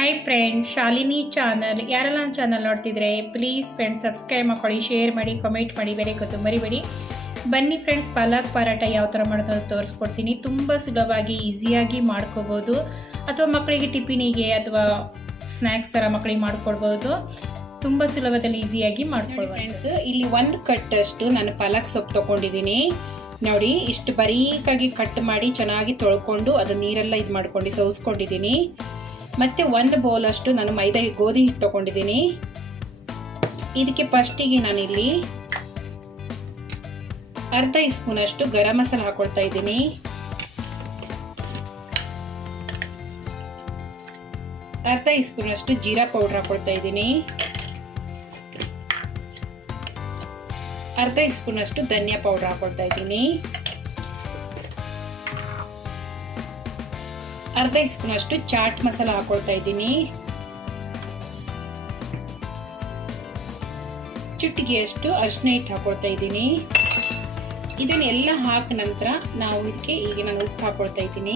Hi friend, Shalini channel ಯಾರೆಲ್ಲ ನನ್ನ channel ನೋಡ್ತಿದ್ರೆ ಪ್ಲೀಸ್ ಫ್ರೆಂಡ್ಸ್ ಸಬ್ಸ್ಕ್ರೈಬ್ ಮಾಡ್ಕೊಳ್ಳಿ, ಶೇರ್ ಮಾಡಿ, ಕಮೆಂಟ್ ಮಾಡಿ, ಬೇರೆ ಗೊತ್ತು ಮರಿಬೇಡಿ. ಬನ್ನಿ ಫ್ರೆಂಡ್ಸ್, ಪಾಲಕ್ ಪರಾಟ ಯಾವ ಥರ ಮಾಡೋದು ತೋರಿಸ್ಕೊಡ್ತೀನಿ. ತುಂಬ ಸುಲಭವಾಗಿ ಈಸಿಯಾಗಿ ಮಾಡ್ಕೋಬೋದು, ಅಥವಾ ಮಕ್ಕಳಿಗೆ ಟಿಫಿನಿಗೆ ಅಥವಾ ಸ್ನ್ಯಾಕ್ಸ್ ಥರ ಮಕ್ಕಳಿಗೆ ಮಾಡ್ಕೊಡ್ಬೋದು. ತುಂಬ ಸುಲಭದಲ್ಲಿ ಈಸಿಯಾಗಿ ಮಾಡ್ಕೊಳ್ಬೋದು ಫ್ರೆಂಡ್ಸ್. ಇಲ್ಲಿ 1 ಕಟ್ಟಷ್ಟು ನಾನು ಪಾಲಕ್ ಸೊಪ್ಪು ತೊಗೊಂಡಿದ್ದೀನಿ. ನೋಡಿ, ಇಷ್ಟು ಬರೀಕಾಗಿ ಕಟ್ ಮಾಡಿ ಚೆನ್ನಾಗಿ ತೊಳ್ಕೊಂಡು ಅದನ್ನ ನೀರೆಲ್ಲ ಇದು ಮಾಡ್ಕೊಂಡು ಸೌಸ್ಕೊಂಡಿದ್ದೀನಿ. ಮತ್ತೆ 1 ಬೌಲ್ ಅಷ್ಟು ನಾನು ಗೋಧಿ ಹಿಟ್ಟು ತಗೊಂಡಿದ್ದೀನಿ. ಇದಕ್ಕೆ ಫಸ್ಟಿಗೆ ನಾನಿಲ್ಲಿ ಅರ್ಧ ಸ್ಪೂನ್ ಅಷ್ಟು ಗರಂ ಮಸಾಲ ಹಾಕೊಳ್ತಾ ಇದ್ದೀನಿ. ಅರ್ಧ ಸ್ಪೂನ್ ಅಷ್ಟು ಜೀರಾ ಪೌಡರ್ ಹಾಕೊಳ್ತಾ ಇದ್ದೀನಿ. ಅರ್ಧ ಸ್ಪೂನ್ ಅಷ್ಟು ಧನಿಯಾ ಪೌಡರ್ ಹಾಕೊಳ್ತಾ ಇದ್ದೀನಿ. ಅರ್ಧ ಸ್ಪೂನ್ ಅಷ್ಟು ಚಾಟ್ ಮಸಾಲ ಹಾಕೊಳ್ತಾ ಇದ್ದೀನಿ. ಚುಟ್ಟಿಗೆಯಷ್ಟು ಅರಿಶಿನ ಹಿಟ್ಟು ಹಾಕೊಳ್ತಾ ಇದ್ದೀನಿ. ಇದನ್ನೆಲ್ಲ ಹಾಕ ನಂತರ ನಾವು ಇದಕ್ಕೆ ಈಗ ನಾನು ಉಪ್ಪು ಹಾಕೊಳ್ತಾ ಇದ್ದೀನಿ.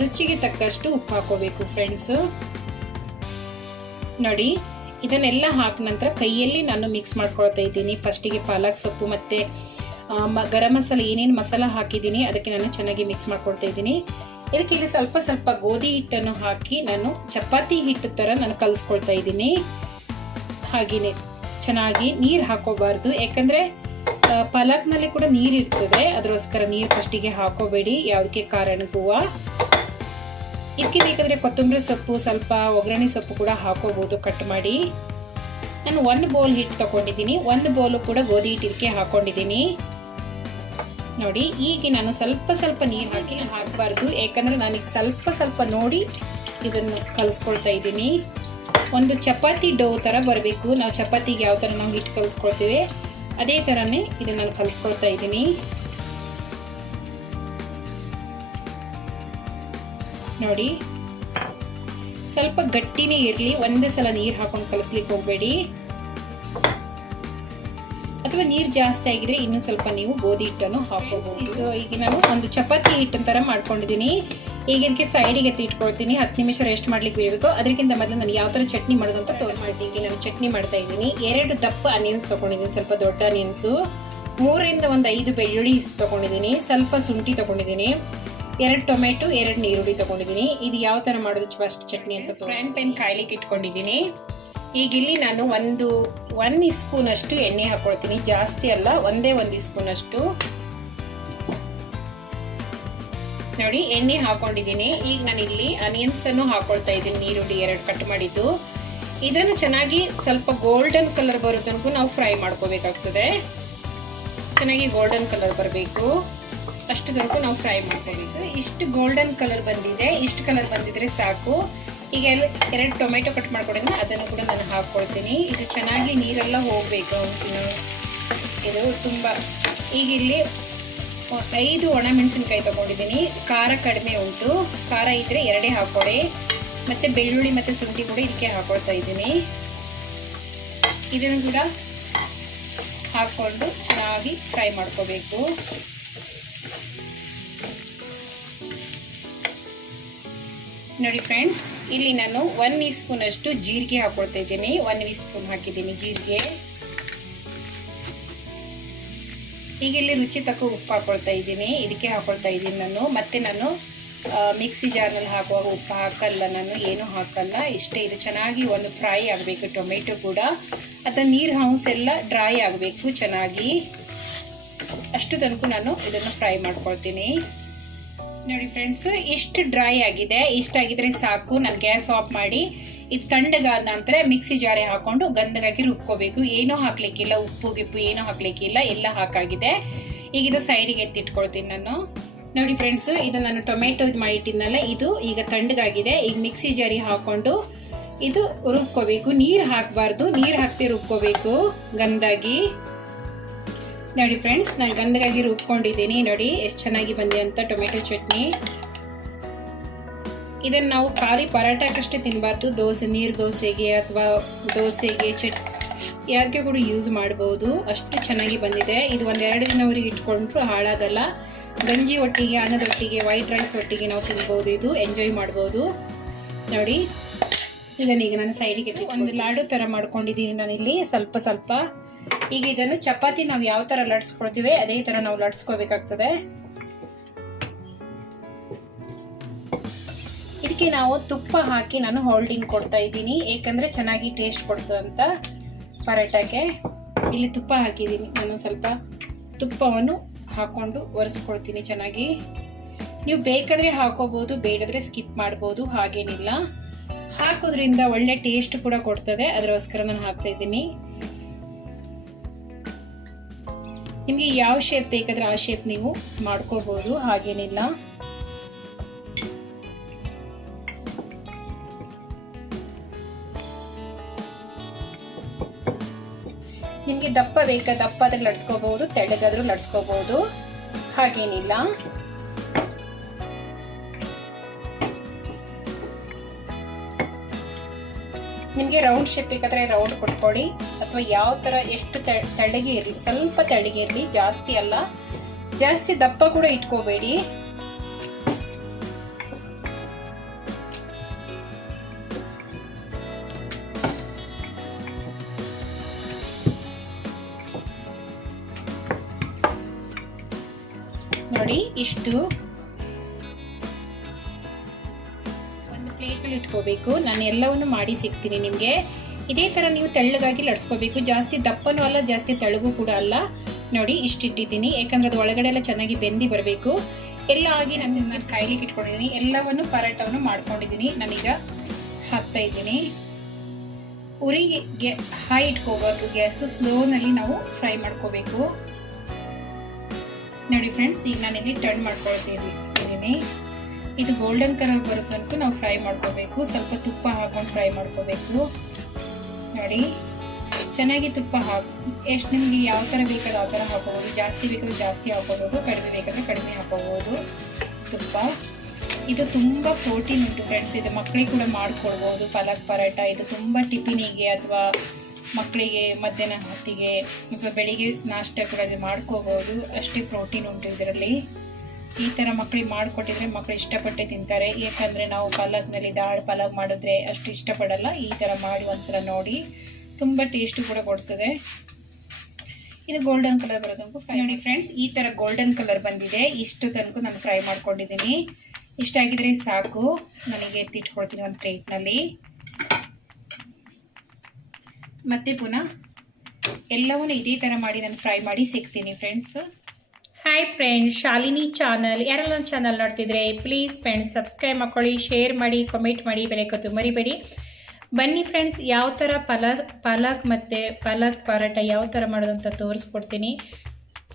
ರುಚಿಗೆ ತಕ್ಕಷ್ಟು ಉಪ್ಪು ಹಾಕೋಬೇಕು ಫ್ರೆಂಡ್ಸ್. ನೋಡಿ, ಇದನ್ನೆಲ್ಲ ಹಾಕ ನಂತರ ಕೈಯಲ್ಲಿ ನಾನು ಮಿಕ್ಸ್ ಮಾಡ್ಕೊಳ್ತಾ ಇದ್ದೀನಿ. ಫಸ್ಟಿಗೆ ಪಾಲಕ್ ಸೊಪ್ಪು ಮತ್ತೆ ಗರಂ ಮಸಾಲ ಏನೇನು ಮಸಾಲ ಹಾಕಿದ್ದೀನಿ ಅದಕ್ಕೆ ನಾನು ಚೆನ್ನಾಗಿ ಮಿಕ್ಸ್ ಮಾಡ್ಕೊಳ್ತಾ ಇದ್ದೀನಿ. ಇದಕ್ಕೆ ಇಲ್ಲಿ ಸ್ವಲ್ಪ ಸ್ವಲ್ಪ ಗೋಧಿ ಹಿಟ್ಟನ್ನು ಹಾಕಿ ನಾನು ಚಪಾತಿ ಹಿಟ್ಟು ತರ ನಾನು ಕಲಿಸ್ಕೊಳ್ತಾ ಇದ್ದೀನಿ. ಹಾಗೇನೆ ಚೆನ್ನಾಗಿ ನೀರು ಹಾಕೋಬಾರ್ದು, ಯಾಕಂದ್ರೆ ಪಾಲಕ್ನಲ್ಲಿ ಕೂಡ ನೀರು ಇರ್ತದೆ, ಅದಕ್ಕೋಸ್ಕರ ನೀರು ಫಸ್ಟಿಗೆ ಹಾಕೋಬೇಡಿ ಯಾವುದಕ್ಕೆ ಕಾರಣಕ್ಕೂ. ಇದಕ್ಕೆ ಬೇಕಾದ್ರೆ ಕೊತ್ತಂಬರಿ ಸೊಪ್ಪು, ಸ್ವಲ್ಪ ಒಗ್ಗರಣೆ ಸೊಪ್ಪು ಕೂಡ ಹಾಕೋಬಹುದು ಕಟ್ ಮಾಡಿ. ನಾನು 1 ಬೌಲ್ ಹಿಟ್ಟು ತಗೊಂಡಿದ್ದೀನಿ. 1 ಬೌಲ್ ಕೂಡ ಗೋಧಿ ಹಿಟ್ಟು ಇದಕ್ಕೆ ಹಾಕೊಂಡಿದ್ದೀನಿ. ನೋಡಿ, ಈಗ ನಾನು ಸ್ವಲ್ಪ ಸ್ವಲ್ಪ ನೀರು ಹಾಕಿ ಹಾಕಬಾರ್ದು, ಯಾಕಂದ್ರೆ ನಾನೀಗ ಸ್ವಲ್ಪ ಸ್ವಲ್ಪ ನೋಡಿ ಇದನ್ನು ಕಲಿಸ್ಕೊಳ್ತಾ ಇದ್ದೀನಿ. ಒಂದು ಚಪಾತಿ ಡೋ ತರ ಬರಬೇಕು. ನಾವು ಚಪಾತಿಗೆ ಯಾವ ತರ ನಾವು ಹಿಟ್ಟು ಕಲಿಸ್ಕೊಳ್ತೀವಿ ಅದೇ ತರನೇ ಇದನ್ನ ನಾನು ಕಲಿಸ್ಕೊಳ್ತಾ ಇದ್ದೀನಿ. ನೋಡಿ, ಸ್ವಲ್ಪ ಗಟ್ಟಿನೇ ಇರಲಿ, ಒಂದೇ ಸಲ ನೀರು ಹಾಕೊಂಡು ಕಲಿಸ್ಲಿಕ್ಕೆ ಹೋಗಬೇಡಿ. ಅಥವಾ ನೀರು ಜಾಸ್ತಿ ಆಗಿದ್ರೆ ಇನ್ನೂ ಸ್ವಲ್ಪ ನೀವು ಗೋಧಿ ಹಿಟ್ಟನ್ನು ಹಾಕೋಬಹುದು. ಈಗ ನಾನು ಒಂದು ಚಪಾತಿ ಹಿಟ್ಟಿನ ತರ ಮಾಡ್ಕೊಂಡಿದ್ದೀನಿ. ಈಗ ಇದಕ್ಕೆ ಸೈಡಿಗೆ ಇಟ್ಕೊಳ್ತೀನಿ. 10 ನಿಮಿಷ ರೆಸ್ಟ್ ಮಾಡ್ಲಿಕ್ಕೆ ಬಿಡಬೇಕು. ಅದಕ್ಕಿಂತ ಮೊದಲು ನಾನು ಯಾವ ತರ ಚಟ್ನಿ ಮಾಡೋದು ಅಂತ ತೋರಿಸ್ಬಿಡ್ತೀನಿ. ಈಗ ನಾನು ಚಟ್ನಿ ಮಾಡ್ತಾ ಇದ್ದೀನಿ. 2 ದಪ್ಪ ಆನಿಯನ್ಸ್ ತಗೊಂಡಿದ್ದೀನಿ, ಸ್ವಲ್ಪ ದೊಡ್ಡ ಆನಿಯನ್ಸು. 3 ರಿಂದ 5 ಬೆಳ್ಳುಳ್ಳಿ ತಗೊಂಡಿದ್ದೀನಿ. ಸ್ವಲ್ಪ ಶುಂಠಿ ತಗೊಂಡಿದ್ದೀನಿ. 2 ಟೊಮೆಟೊ, 2 ಈರುಳ್ಳಿ ತಗೊಂಡಿದ್ದೀನಿ. ಇದು ಯಾವ ತರ ಮಾಡೋದು ಫಸ್ಟ್ ಚಟ್ನಿ ಅಂತ ಫ್ರೈನ್ ಪ್ಯಾನ್ ಕಾಯ್ಲಿಕ್ಕೆ ಇಟ್ಕೊಂಡಿದ್ದೀನಿ. ಈಗ ಇಲ್ಲಿ ನಾನು 1 ಸ್ಪೂನ್ ಅಷ್ಟು ಎಣ್ಣೆ ಹಾಕೊಳ್ತೀನಿ, ಜಾಸ್ತಿ ಅಲ್ಲ, ಒಂದೇ 1 ಸ್ಪೂನ್ ಅಷ್ಟು. ನೋಡಿ, ಎಣ್ಣೆ ಹಾಕೊಂಡಿದ್ದೀನಿ. ಈಗ ನಾನು ಇಲ್ಲಿ ಆನಿಯನ್ಸ್ ಅನ್ನು ಹಾಕೊಳ್ತಾ ಇದ್ದೀನಿ, ಈರುಳ್ಳಿ 2 ಕಟ್ ಮಾಡಿದ್ದು. ಇದನ್ನು ಚೆನ್ನಾಗಿ ಸ್ವಲ್ಪ ಗೋಲ್ಡನ್ ಕಲರ್ ಬರೋ ತನಕ ನಾವು ಫ್ರೈ ಮಾಡ್ಕೋಬೇಕಾಗ್ತದೆ. ಚೆನ್ನಾಗಿ ಗೋಲ್ಡನ್ ಕಲರ್ ಬರಬೇಕು, ಅಷ್ಟು ತನಕ ನಾವು ಫ್ರೈ ಮಾಡ್ಕೋಬೇಕು. ಇಷ್ಟು ಗೋಲ್ಡನ್ ಕಲರ್ ಬಂದಿದೆ, ಇಷ್ಟು ಕಲರ್ ಬಂದಿದ್ರೆ ಸಾಕು. ಈಗ 2 ಟೊಮೆಟೊ ಕಟ್ ಮಾಡ್ಕೊಂಡಿದ್ದೀನಿ, ಅದನ್ನು ಕೂಡ ನಾನು ಹಾಕ್ಕೊಳ್ತೀನಿ. ಇದು ಚೆನ್ನಾಗಿ ನೀರೆಲ್ಲ ಹೋಗಬೇಕು ಇದು ತುಂಬ. ಈಗ ಇಲ್ಲಿ 5 ಒಣಮೆಣಸಿನ್ಕಾಯಿ ತಗೊಂಡಿದ್ದೀನಿ. ಖಾರ ಕಡಿಮೆ ಉಂಟು, ಖಾರ ಇದ್ರೆ 2 ಹಾಕೊಳ್ಳಿ. ಮತ್ತೆ ಬೆಳ್ಳುಳ್ಳಿ ಮತ್ತೆ ಶುಂಠಿ ಕೂಡ ಇದಕ್ಕೆ ಹಾಕೊಳ್ತಾ ಇದ್ದೀನಿ. ಇದನ್ನು ಕೂಡ ಹಾಕೊಂಡು ಚೆನ್ನಾಗಿ ಫ್ರೈ ಮಾಡ್ಕೋಬೇಕು. ನೋಡಿ ಫ್ರೆಂಡ್ಸ್, ಇಲ್ಲಿ ನಾನು 1 ಸ್ಪೂನ್ ಅಷ್ಟು ಜೀರಿಗೆ ಹಾಕೊಳ್ತಾ ಇದ್ದೀನಿ. 1 ಸ್ಪೂನ್ ಹಾಕಿದ್ದೀನಿ ಜೀರಿಗೆ. ಈಗ ಇಲ್ಲಿ ರುಚಿ ತಕ್ಕ ಉಪ್ಪು ಹಾಕೊಳ್ತಾ ಇದ್ದೀನಿ, ಇದಕ್ಕೆ ಹಾಕೊಳ್ತಾ ಇದ್ದೀನಿ ನಾನು. ಮತ್ತೆ ನಾನು ಮಿಕ್ಸಿ ಜಾರ್ನಲ್ಲಿ ಹಾಕುವಾಗ ಉಪ್ಪು ಹಾಕಲ್ಲ, ನಾನು ಏನು ಹಾಕಲ್ಲ. ಇಷ್ಟೇ. ಇದು ಚೆನ್ನಾಗಿ ಒಂದು ಫ್ರೈ ಆಗಬೇಕು. ಟೊಮೆಟೊ ಕೂಡ ಅದರ ನೀರು ಹಂಸೆಲ್ಲ ಡ್ರೈ ಆಗಬೇಕು ಚೆನ್ನಾಗಿ. ಅಷ್ಟು ತನಕ ನಾನು ಇದನ್ನು ಫ್ರೈ ಮಾಡ್ಕೊಳ್ತೀನಿ. ನೋಡಿ ಫ್ರೆಂಡ್ಸ್, ಇಷ್ಟು ಡ್ರೈ ಆಗಿದೆ. ಇಷ್ಟಾಗಿದ್ರೆ ಸಾಕು. ನಾನು ಗ್ಯಾಸ್ ಆಫ್ ಮಾಡಿ ಇದು ತಣ್ಣಗಾದ ನಂತರ ಮಿಕ್ಸಿ ಜಾರೆ ಹಾಕೊಂಡು ಗಂಧಗಾಗಿ ರುಬ್ಕೋಬೇಕು. ಏನೂ ಹಾಕ್ಲಿಕ್ಕಿಲ್ಲ, ಉಪ್ಪು ಗಿಪ್ಪು ಏನೂ ಹಾಕ್ಲಿಕ್ಕಿಲ್ಲ, ಎಲ್ಲ ಹಾಕಾಗಿದೆ. ಈಗ ಇದು ಸೈಡಿಗೆ ಎತ್ತಿಟ್ಕೊಳ್ತೀನಿ ನಾನು. ನೋಡಿ ಫ್ರೆಂಡ್ಸ್, ಇದು ನಾನು ಟೊಮೆಟೊ ಇದು ಮಾಡಿಟ್ಟಿದ್ನಲ್ಲ, ಇದು ಈಗ ತಣ್ಣಗಾಗಿದೆ. ಈಗ ಮಿಕ್ಸಿ ಜಾರಿ ಹಾಕೊಂಡು ಇದು ರುಬ್ಕೋಬೇಕು. ನೀರು ಹಾಕಬಾರ್ದು, ನೀರು ಹಾಕ್ತಿ ರುಬ್ಕೋಬೇಕು ಗಂಧಾಗಿ. ನೋಡಿ ಫ್ರೆಂಡ್ಸ್, ನಾನು ಗಂಧಗಾಗಿ ರುಬ್ಕೊಂಡಿದ್ದೀನಿ. ನೋಡಿ ಎಷ್ಟು ಚೆನ್ನಾಗಿ ಬಂದಿದೆ ಅಂತ ಟೊಮೆಟೊ ಚಟ್ನಿ. ಇದನ್ನು ನಾವು ಖಾಲಿ ಪರಾಟಕ್ಕಷ್ಟೇ ತಿನ್ನಬಾರ್ದು, ನೀರು ದೋಸೆಗೆ ಅಥವಾ ದೋಸೆಗೆ ಯಾಕೆ ಕೂಡ ಯೂಸ್ ಮಾಡಬಹುದು. ಅಷ್ಟು ಚೆನ್ನಾಗಿ ಬಂದಿದೆ. ಇದು 1-2 ದಿನವರೆಗೆ ಇಟ್ಕೊಂಡ್ರು ಹಾಳಾಗಲ್ಲ. ಗಂಜಿ ಒಟ್ಟಿಗೆ, ಅನ್ನದೊಟ್ಟಿಗೆ, ವೈಟ್ ರೈಸ್ ಒಟ್ಟಿಗೆ ನಾವು ತಿನ್ಬೋದು. ಇದು ಎಂಜಾಯ್ ಮಾಡ್ಬೋದು. ನೋಡಿ, ಇದನ್ನೀಗ ನಾನು ಸೈಡಿಗೆ ಒಂದು ಲಾಡು ಥರ ಮಾಡ್ಕೊಂಡಿದ್ದೀನಿ ನಾನಿಲ್ಲಿ ಸ್ವಲ್ಪ ಸ್ವಲ್ಪ. ಈಗ ಇದನ್ನು ಚಪಾತಿ ನಾವು ಯಾವ ಥರ ಲಟ್ಸ್ಕೊಳ್ತೀವಿ ಅದೇ ಥರ ನಾವು ಲಟ್ಸ್ಕೋಬೇಕಾಗ್ತದೆ. ಇದಕ್ಕೆ ನಾವು ತುಪ್ಪ ಹಾಕಿ ನಾನು ಹೋಲ್ಡಿಂಗ್ ಕೊಡ್ತಾ ಇದ್ದೀನಿ, ಏಕೆಂದರೆ ಚೆನ್ನಾಗಿ ಟೇಸ್ಟ್ ಕೊಡ್ತದಂತ ಪರೋಟಕ್ಕೆ. ಇಲ್ಲಿ ತುಪ್ಪ ಹಾಕಿದ್ದೀನಿ ನಾನು, ಸ್ವಲ್ಪ ತುಪ್ಪವನ್ನು ಹಾಕ್ಕೊಂಡು ಒರೆಸ್ಕೊಳ್ತೀನಿ ಚೆನ್ನಾಗಿ. ನೀವು ಬೇಕಾದರೆ ಹಾಕೋಬಹುದು, ಬೇಡದ್ರೆ ಸ್ಕಿಪ್ ಮಾಡ್ಬೋದು, ಹಾಗೇನಿಲ್ಲ. ಹಾಕೋದ್ರಿಂದ ಒಳ್ಳೆ ಟೇಸ್ಟ್ ಕೂಡ ಕೊಡ್ತದೆ, ಅದಕ್ಕೋಸ್ಕರ ನಾನು ಹಾಕ್ತಾ ಇದ್ದೀನಿ. ನಿಮಗೆ ಯಾವ ಶೇಪ್ ಬೇಕಾದ್ರೆ ಆ ಶೇಪ್ ನೀವು ಮಾಡ್ಕೋಬಹುದು, ಹಾಗೇನಿಲ್ಲ. ನಿಮಗೆ ದಪ್ಪ ಬೇಕಾ ದಪ್ಪ ಆದ್ರೆ ಲಟ್ಸ್ಕೋಬಹುದು, ತೆಳ್ಳಗಾದ್ರೂ ಲಟ್ಸ್ಕೋಬಹುದು, ಹಾಗೇನಿಲ್ಲ. ನಿಮಗೆ ರೌಂಡ್ ಶೇಪ್ ಬೇಕಾದ್ರೆ ರೌಂಡ್ ಕೊಟ್ಕೊಳ್ಳಿ, ಅಥವಾ ಯಾವ ತರ ಎಷ್ಟು ತೆಳ್ಳಗೆ ಇರಲಿ, ಸ್ವಲ್ಪ ತೆಳ್ಳಗೆ ಇರಲಿ, ಜಾಸ್ತಿ ಅಲ್ಲ, ಜಾಸ್ತಿ ದಪ್ಪ ಕೂಡ ಇಟ್ಕೋಬೇಡಿ. ನೋಡಿ ಇಷ್ಟು ಒಂದು ಪ್ಲೇಟಲ್ಲಿ ಇಟ್ಕೋಬೇಕು. ನಾನು ಎಲ್ಲವನ್ನು ಮಾಡಿ ಸಿಗ್ತೀನಿ ನಿಮಗೆ. ಇದೇ ಥರ ನೀವು ತೆಳ್ಳಗಾಗಿ ಲಟ್ಸ್ಕೋಬೇಕು, ಜಾಸ್ತಿ ದಪ್ಪನೂ ಅಲ್ಲ ಜಾಸ್ತಿ ತೆಳ್ಳಗೂ ಕೂಡ ಅಲ್ಲ. ನೋಡಿ ಇಷ್ಟಿಟ್ಟಿದ್ದೀನಿ, ಯಾಕಂದ್ರೆ ಅದು ಒಳಗಡೆ ಎಲ್ಲ ಚೆನ್ನಾಗಿ ಬೆಂದಿ ಬರಬೇಕು. ಎಲ್ಲ ಆಗಿ ನಾನು ಕಾಯ್ಲಿಕ್ಕೆ ಇಟ್ಕೊಂಡಿದ್ದೀನಿ. ಎಲ್ಲವನ್ನು ಪರೋಟವನ್ನು ಮಾಡ್ಕೊಂಡಿದ್ದೀನಿ. ನಾನೀಗ ಹಾಕ್ತಾ ಇದ್ದೀನಿ. ಉರಿಗೆ ಹೈ ಇಟ್ಕೋಬಾರ್ದು, ಗ್ಯಾಸ್ ಸ್ಲೋನಲ್ಲಿ ನಾವು ಫ್ರೈ ಮಾಡ್ಕೋಬೇಕು. ನೋಡಿ ಫ್ರೆಂಡ್ಸ್, ಈಗ ನಾನಿಲ್ಲಿ ಟರ್ನ್ ಮಾಡ್ಕೊಳ್ತಿದ್ದೀನಿ. ಇದು ಗೋಲ್ಡನ್ ಕಲರ್ ಬರೋ ತನಕ ನಾವು ಫ್ರೈ ಮಾಡ್ಕೋಬೇಕು. ಸ್ವಲ್ಪ ತುಪ್ಪ ಹಾಕೊಂಡು ಫ್ರೈ ಮಾಡ್ಕೋಬೇಕು. ನೋಡಿ ಚೆನ್ನಾಗಿ ತುಪ್ಪ ಎಷ್ಟು ನಿಮಗೆ ಯಾವ ಥರ ಬೇಕಾದ್ರೆ ಆ ಥರ ಹಾಕೋಬೋದು. ಜಾಸ್ತಿ ಬೇಕಾದ್ರೆ ಜಾಸ್ತಿ ಹಾಕೋಬೋದು, ಕಡಿಮೆ ಬೇಕಾದ್ರೆ ಕಡಿಮೆ ಹಾಕೋಬೋದು ತುಪ್ಪ. ಇದು ತುಂಬ ಪ್ರೋಟೀನ್ ಉಂಟು ಫ್ರೆಂಡ್ಸ್. ಇದು ಮಕ್ಕಳಿಗೆ ಕೂಡ ಮಾಡಿಕೊಡ್ಬೋದು ಪಾಲಕ್ ಪರೋಟ. ಇದು ತುಂಬ ಟಿಫಿನಿಗೆ ಅಥವಾ ಮಕ್ಕಳಿಗೆ ಮಧ್ಯಾಹ್ನ ಹೊತ್ತಿಗೆ ಅಥವಾ ಬೆಳಿಗ್ಗೆ ನಾಷ್ಟ ಕೂಡ ಮಾಡ್ಕೋಬೋದು. ಅಷ್ಟೇ ಪ್ರೋಟೀನ್ ಉಂಟು ಇದರಲ್ಲಿ. ಈ ಥರ ಮಕ್ಕಳಿಗೆ ಮಾಡಿಕೊಟ್ಟಿದ್ರೆ ಮಕ್ಕಳು ಇಷ್ಟಪಟ್ಟೆ ತಿಂತಾರೆ. ಯಾಕಂದರೆ ನಾವು ಪಾಲಕ್ನಲ್ಲಿ ದಾಲ್ ಪಾಲಕ್ ಮಾಡಿದ್ರೆ ಅಷ್ಟು ಇಷ್ಟಪಡಲ್ಲ. ಈ ಥರ ಮಾಡಿ ಒಂದ್ಸಲ ನೋಡಿ, ತುಂಬ ಟೇಸ್ಟು ಕೂಡ ಕೊಡ್ತದೆ. ಇದು ಗೋಲ್ಡನ್ ಕಲರ್ ಬರೋ ತನಕ ಫ್ರೈ ನೋಡಿ ಫ್ರೆಂಡ್ಸ್. ಈ ಥರ ಗೋಲ್ಡನ್ ಕಲರ್ ಬಂದಿದೆ, ಇಷ್ಟು ತನಕ ನಾನು ಫ್ರೈ ಮಾಡ್ಕೊಂಡಿದ್ದೀನಿ. ಇಷ್ಟಾಗಿದ್ರೆ ಸಾಕು. ನನಗೆ ಎತ್ತಿಟ್ಕೊಳ್ತೀನಿ ಒಂದು ಪ್ಲೇಟ್ನಲ್ಲಿ. ಮತ್ತೆ ಪುನಃ ಎಲ್ಲವನ್ನೂ ಇದೇ ಥರ ಮಾಡಿ ನಾನು ಫ್ರೈ ಮಾಡಿ ಸಿಗ್ತೀನಿ friends. Hi friends, Shalini channel. ಯಾರೆಲ್ಲ ನನ್ನ ಚಾನಲ್ ನೋಡ್ತಿದ್ರೆ ಪ್ಲೀಸ್ ಫ್ರೆಂಡ್ಸ್ ಸಬ್ಸ್ಕ್ರೈಬ್ ಮಾಡ್ಕೊಳ್ಳಿ, ಶೇರ್ ಮಾಡಿ, ಕಮೆಂಟ್ ಮಾಡಿ, ಬೆಲೆಕೊತ್ತು ಮರಿಬೇಡಿ. ಬನ್ನಿ ಫ್ರೆಂಡ್ಸ್, ಯಾವ ಥರ ಪಾಲಕ್ ಮತ್ತು ಪಾಲಕ್ ಪರೋಟ ಯಾವ ಥರ ಮಾಡೋದು ಅಂತ ತೋರಿಸ್ಕೊಡ್ತೀನಿ.